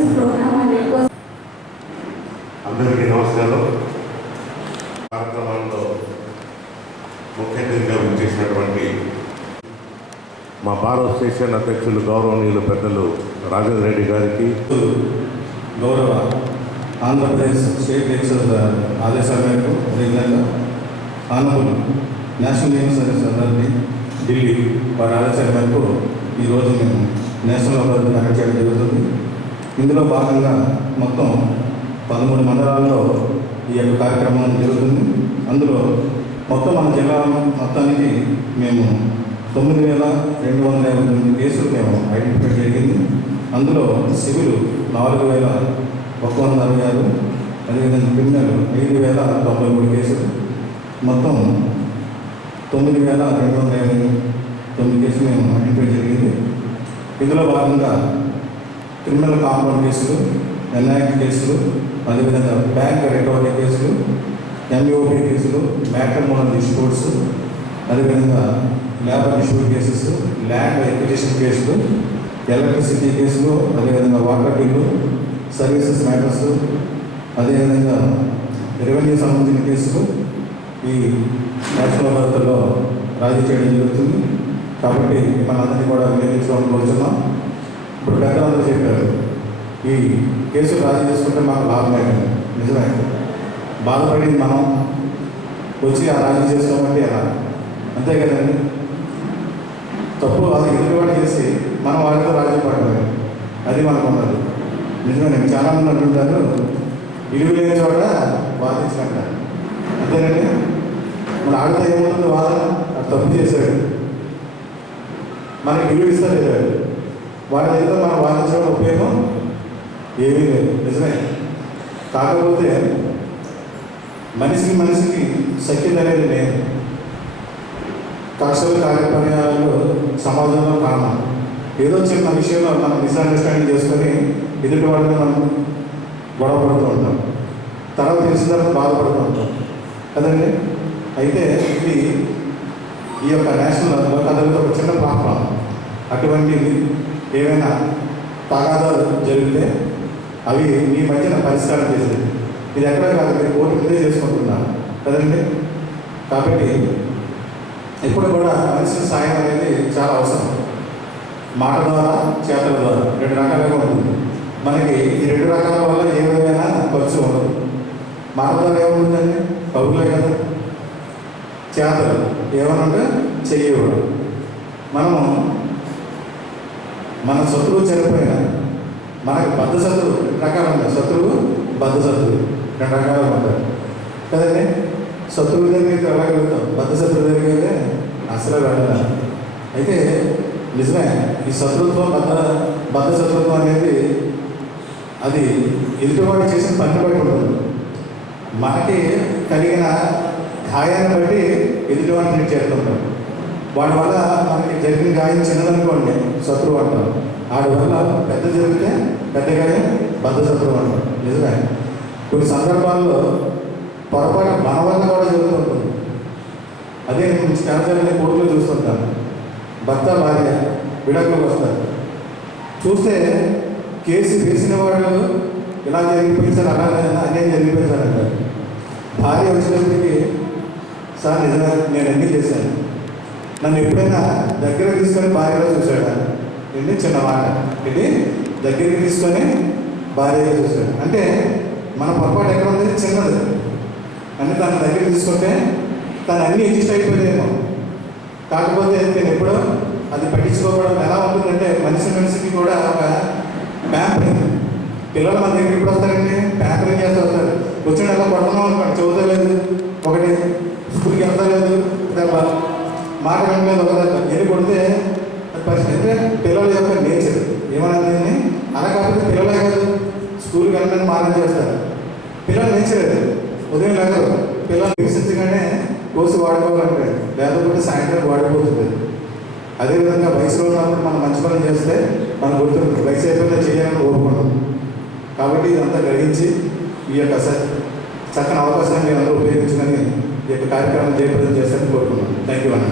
this program and request. అందరికీ నమస్కారం. కార్యక్రమంలో ముఖ్య అతిథిగా విచ్చేసినటువంటి మా భారత స్టేషన్ అధ్యక్షులు గౌరవనీయులు పెద్దలు రాజేంద్ర రెడ్డి గారికి, గౌరవ ఆంధ్రప్రదేశ్ స్టేట్ లెజిస్లేచర్ ఆదేశాల మేరకు అదేవిధంగా honourable national union service authority Delhi వారి ఆదేశాల మేరకు ఈరోజు మేము నేషనల్ అవార్డు కనెక్ట్ చేయడం జరుగుతుంది. ఇందులో భాగంగా మొత్తం 13 మండలాల్లో ఈ యొక్క కార్యక్రమం జరుగుతుంది. అందులో మొత్తం మన జిల్లా మొత్తానికి మేము 9,259 కేసులు మేము ఐడెంటిఫై జరిగింది. అందులో సివిల్ 4,166, అదేవిధంగా క్రిమినల్ 5,093 కేసులు, మొత్తం 9,259 కేసులు మేము ఐడెంటిఫై జరిగింది. ఇందులో భాగంగా క్రిమినల్ కాంపౌండ్ కేసులు, ఎన్ఐటి కేసులు, అదేవిధంగా బ్యాంక్ రికవరీ కేసులు, ఎంఓపీ కేసులు, మ్యాట్రిమోనల్ డిస్ప్యూట్స్, అదేవిధంగా labour dispute cases, land acquisition కేసులు, ఎలక్ట్రిసిటీ కేసులు, అదేవిధంగా వాటర్ బిల్లు, సర్వీసెస్ మ్యాటర్స్, అదేవిధంగా రెవెన్యూ సంబంధించిన కేసులు ఈ నేషనల్ అదాలత్లో రాజీ చేయడం జరుగుతుంది. కాబట్టి మనందరినీ కూడా వినియోగించుకోవడం కోరుతున్నాం. ఇప్పుడు పెద్దలందరూ చెప్పారు, ఈ కేసులు రాజీ చేసుకుంటే మాకు లాభమే. నిజమే, బాధపడింది మనం వచ్చి ఆ రాజీ చేసుకోమంటే ఎలా, అంతే కదండి. తప్పు అది ఎదురుబాటు చేసి మనం వాళ్ళతో రాజీ పడలేదు, అది మనకు ఉండదు. నిజమే, నేను చాలామంది అంటుంటారు ఇల్లు లేని చోట వాదించినట్టు, అంతేనండి. మన ఆడితే ఏముంటుంది వాదన, అది తప్పు చేశాడు, మనకి ఇల్లు ఇస్తా లేదు, వాడి ఏదో మనం వాదించడం ఉపయోగం ఏమీ లేదు. నిజమే, కాకపోతే మనిషికి సఖ్యత అనేది లేదు. కక్షలు కార్యక్రమాలు సమాజంలో కారణం. ఏదో చిన్న విషయంలో మనం మిస్అండర్స్టాండింగ్ చేసుకొని ఎదుటి వాళ్ళని మనం గొడవపడుతూ ఉంటాం, తర్వాత తెలిసిన తర్వాత బాధపడుతూ ఉంటాం కదండి. అయితే ఇది ఈ యొక్క నేషనల్ అదాలత్ ఒక చిన్న ప్లాట్ఫామ్. అటువంటి ఏమైనా తగాదాలు జరిగితే అవి మీ మధ్యన పరిష్కారం చేసేది. ఇది ఎక్కడ కాదు, మీరు కోర్టు మీదే చేసుకుంటున్నారు కదండి. కాబట్టి ఇప్పుడు కూడా మనిషి సాయం అనేది చాలా అవసరం. మాట ద్వారా, చేతల ద్వారా 2 రకాలుగా ఉంటుంది. మనకి ఈ 2 రకాల వల్ల ఏ విధమైన ఖర్చు ఉండదు. మాట ద్వారా ఏముంటుందండి, కబుర్లే కదా. చేతలు ఏమనంటే చెయ్యకూడదు. మనము మన శత్రువు చనిపోయినా మనకి బద్ధ శత్రువు 2 రకాలు ఉంటాయి. శత్రువు, బద్ధ శత్రువు 2 రకాలుగా ఉంటారు కదండి. శత్రువు దగ్గరికి వెళ్ళగలుగుతాం, బద్ధ శత్రువు దగ్గరికి అయితే అసలు వెళ్ళాలి. అయితే నిజమే, ఈ శత్రుత్వం బద్ధ శత్రుత్వం అనేది అది ఎదుటివాడు చేసిన పని బట్టి ఉంటుంది. మనకి కలిగిన గాయాన్ని బట్టి ఎదుటివాడిని ట్రీట్ చేస్తుంటాం. వాడి వల్ల మనకి జరిగిన గాయం చిన్నదనుకోండి శత్రువు అంటాం, వాడి వల్ల పెద్ద జరిగితే పెద్ద గాయం బద్ధ శత్రువు అంటాం. నిజమే, కొన్ని సందర్భాల్లో పొరపాటు మన వల్ల కూడా జరుగుతుంటుంది. అదే నేను క్యాన్సర్ని కోర్టులో చూస్తుంటాను. భర్త భార్య విడాకులకు వస్తారు, చూస్తే కేసు వేసిన వాడు ఇలా జరిగిపోయింది, అలా అన్యాయం జరిగిపోయింది అంటారు. భార్య వచ్చినప్పటికీ సార్ నిజంగా నేను ఎన్ని చేశాను, నన్ను ఎప్పుడైనా దగ్గర తీసుకొని భార్యలో చూశాడా? ఏంటి చిన్న మాట, ఇది దగ్గరికి తీసుకొని భార్యగా చూశాడు అంటే మన పొరపాటు ఎక్కడ ఉంది, చిన్నది. అంటే తన దగ్గర తీసుకుంటే తను అన్నీ అడ్జస్ట్ అయిపోయేదేమో. కాకపోతే నేను ఎప్పుడో అది పట్టించుకోవడం ఎలా ఉంటుందంటే మనిషికి కూడా ఒక ప్యాంపరింగ్. పిల్లలు మన దగ్గర ఎప్పుడు వస్తారండి, ప్యాంపరింగ్ చేస్తూ వస్తారు. వచ్చిన ఎలా కొడుతున్నాం అనుకోండి, చదువుతలేదు, ఒకటి స్కూల్కి వెళ్తలేదు, మాట వినలేదు, ఒక ఎన్ని కొడితే పరిస్థితి. అంటే పిల్లల యొక్క నేచర్ ఏమన్నది అలా. కాకపోతే పిల్లలే కాదు, స్కూల్కి వెళ్ళడానికి మారం చేస్తారు. పిల్లల నేచర్ అది. ఉదయం లేదు, పిల్లలు వికసించగానే కోసి వాడుకోవాలంటారు, లేకపోతే సాయంత్రం వాడిపోతుంది. అదేవిధంగా వయసులో ఉన్నప్పుడు మనం మంచి పనులు చేస్తే మనం గుర్తుంటుంది, వయసు అయిపోయినా చేయాలని కోరుకుంటాం. కాబట్టి ఇదంతా గ్రహించి ఈ యొక్క చక్కని అవకాశాన్ని మీరు అందరూ ఉపయోగించుకొని ఈ యొక్క కార్యక్రమం జయప్రదం చేస్తారని కోరుకున్నాను. థ్యాంక్ యూ అన్న.